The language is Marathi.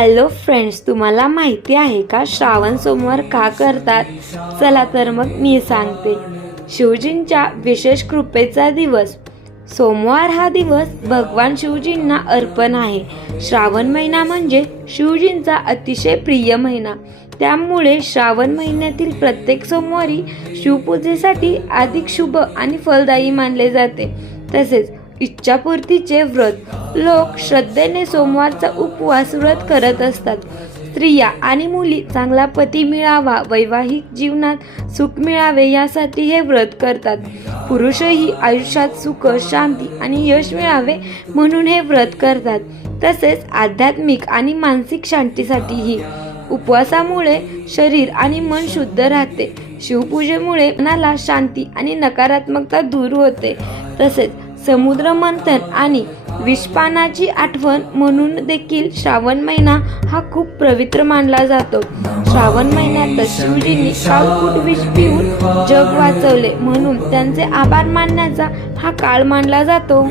हॅलो फ्रेंड्स, तुम्हाला माहिती आहे का श्रावण सोमवार का करतात? चला तर मग मी सांगते. शिवजींच्या विशेष कृपेचा दिवस. सोमवार हा दिवस भगवान शिवजींना अर्पण आहे. श्रावण महिना म्हणजे शिवजींचा अतिशय प्रिय महिना. त्यामुळे श्रावण महिन्यातील प्रत्येक सोमवारी शिवपूजेसाठी अधिक शुभ आणि फलदायी मानले जाते. तसेच इच्छापूर्तीचे व्रत. लोक श्रद्धेने सोमवारचा उपवास व्रत करत असतात. स्त्रिया आणि मुली चांगला पती मिळावा, वैवाहिक जीवनात सुख मिळावे यासाठी हे व्रत करतात. पुरुषही आयुष्यात सुख, शांती आणि यश मिळावे म्हणून हे व्रत करतात. तसेच आध्यात्मिक आणि मानसिक शांतीसाठीही. उपवासामुळे शरीर आणि मन शुद्ध राहते. शिवपूजेमुळे मनाला शांती आणि नकारात्मकता दूर होते. तसेच समुद्र मंथन आणि विषपानाची आठवण म्हणून देखील श्रावण महिना हा खूप पवित्र मानला जातो. श्रावण महिन्यात शिवजींनी काळकूट विष पिऊन जग वाचवले म्हणून त्यांचे आभार मानण्याचा हा काळ मानला जातो.